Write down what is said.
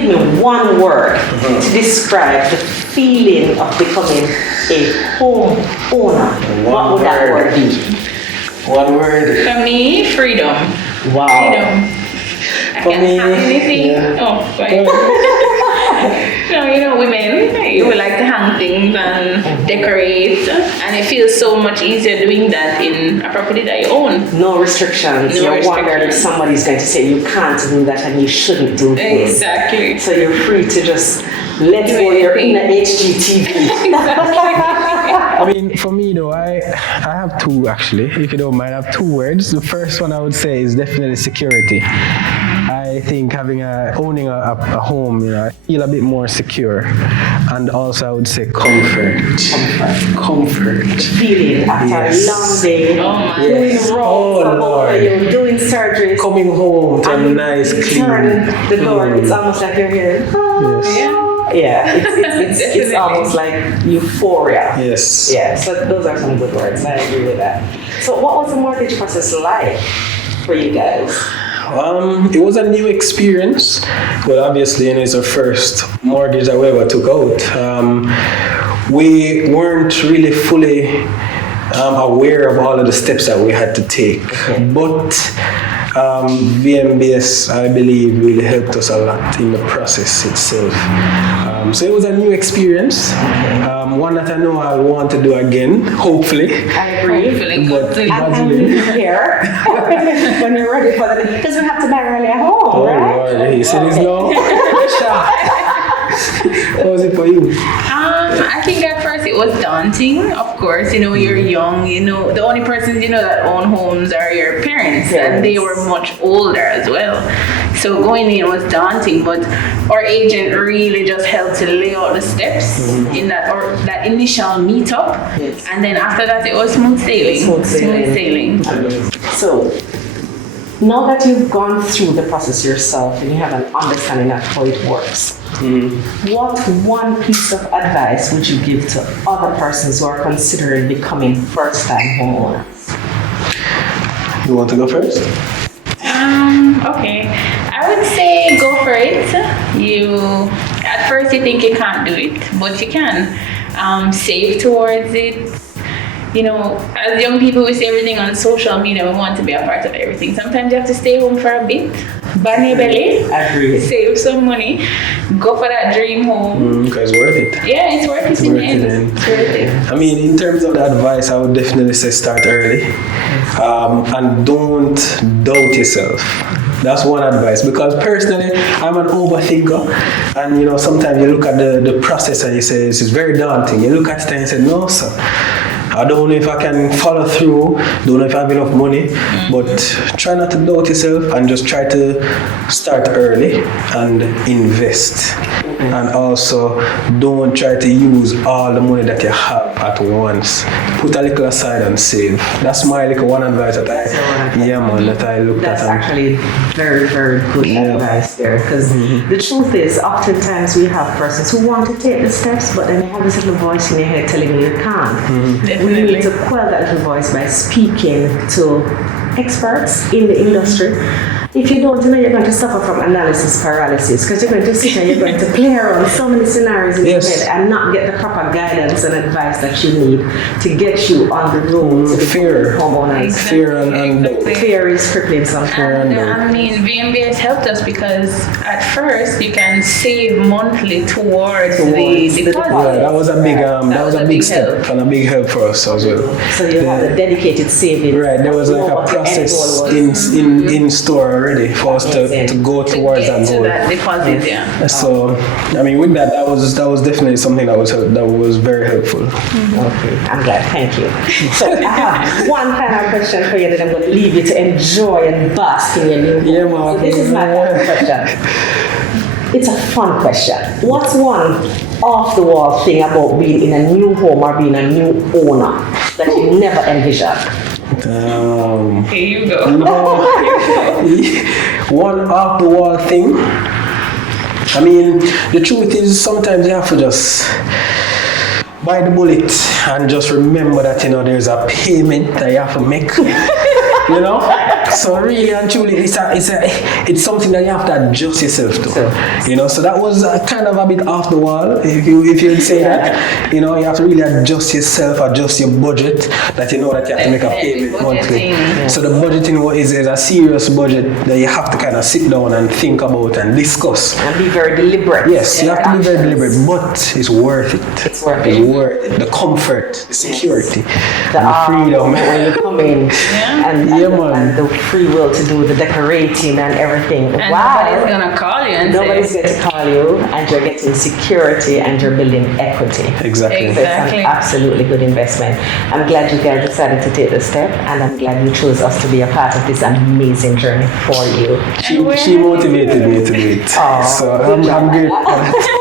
give me one word to describe the feeling of becoming a home owner, what would that word be? One word. For me, freedom. Wow. Freedom. I For can't me, have anything. yeah. Oh, fine. No, women, you would like to hang things and decorate, and it feels so much easier doing that in a property that you own. No restrictions. No You're wondering if restrictions. somebody's going to say you can't do that and you shouldn't do things. Exactly. So you're free to just let go your inner HGTV. I mean, for me though, I have two actually. If you don't mind, I have two words. The first one I would say is definitely security. I think owning a home, I feel a bit more secure, and also I would say comfort. Feeling after a long day, doing roles, doing surgeries, Coming home to a nice clean. turn the door. It's almost like you're hearing. It's almost like euphoria. Yes. Yeah. So those are some good words. I agree with that. So what was the mortgage process like for you guys? It was a new experience, but obviously, it's our first mortgage that we ever took out. We weren't really fully aware of all of the steps that we had to take, but VMBS, I believe, really helped us a lot in the process itself. So it was a new experience, one that I know I'll want to do again, hopefully. I agree. But gradually here when you're ready for that, because we have to buy early at home, right? Lord, he said it's long. What was it for you? I think at first it was daunting. Of course, you're young. The only persons that own homes are your parents, and they were much older as well. So going in was daunting, but our agent really just helped to lay out the steps in that initial meetup, and then after that it was smooth sailing. So now that you've gone through the process yourself and you have an understanding of how it works, what one piece of advice would you give to other persons who are considering becoming first-time homeowners? You want to go first? Okay. I would say go for it. At first you think you can't do it, but you can. Save towards it. As young people, we see everything on social media. We want to be a part of everything. Sometimes you have to stay home for a bit, burn your belly, save some money, go for that dream home. Because it's worth it. Yeah, it's worth it. It's worth it. I mean, in terms of the advice, I would definitely say start early, and don't doubt yourself. That's one advice, because personally, I'm an overthinker, and sometimes you look at the process and you say this is very daunting. You look at it and you say, no, sir. I don't know if I can follow through, don't know if I have enough money, but try not to doubt yourself and just try to start early and invest. And also, don't try to use all the money that you have at once. Put a little aside and save. That's my little one advice that I looked at. That's actually very, very good advice there, because the truth is, oftentimes we have persons who want to take the steps, but then they have this little voice in their head telling you you can't. We need to quell that little voice by speaking to experts in the industry. If you don't, you're going to suffer from analysis paralysis, because you're going to sit and you're going to play around so many scenarios in your head and not get the proper guidance and advice that you need to get you on the road to fear. Homeowners. Fear and Fear is crippling something. I mean, VMBS helped us because at first you can save monthly towards the deposit. Yeah, that was a big step and a big help for us as well. So you have a dedicated saving. Right, there was like a process in store already for us to go towards that goal. That deposit, So, I mean, with that was definitely something that was very helpful. Okay, I'm glad. Thank you. So I have one final question for you that I'm going to leave you to enjoy and bask in your new home. So this is my final question. It's a fun question. What's one off-the-wall thing about being in a new home or being a new owner that you never envisioned? Here you go. One off-the-wall thing. I mean, the truth is sometimes you have to just bite the bullet and just remember that there's a payment that you have to make. So really and truly, it's something that you have to adjust yourself to. So that was kind of a bit off the wall, if you'd say that. You have to really adjust yourself, adjust your budget, that you know that you have to make a payment monthly. So the budgeting is a serious budget that you have to kind of sit down and think about and discuss. And be very deliberate. Yes, you have to be very deliberate, but it's worth it. It's worth it. The comfort, the security, the freedom. When you come in and the free will to do the decorating and everything. And nobody's gonna call you and nobody's going to call you, and you're getting security and you're building equity. Exactly. So it's an absolutely good investment. I'm glad you guys decided to take the step, and I'm glad you chose us to be a part of this amazing journey for you. She motivated me to do it. So I'm grateful.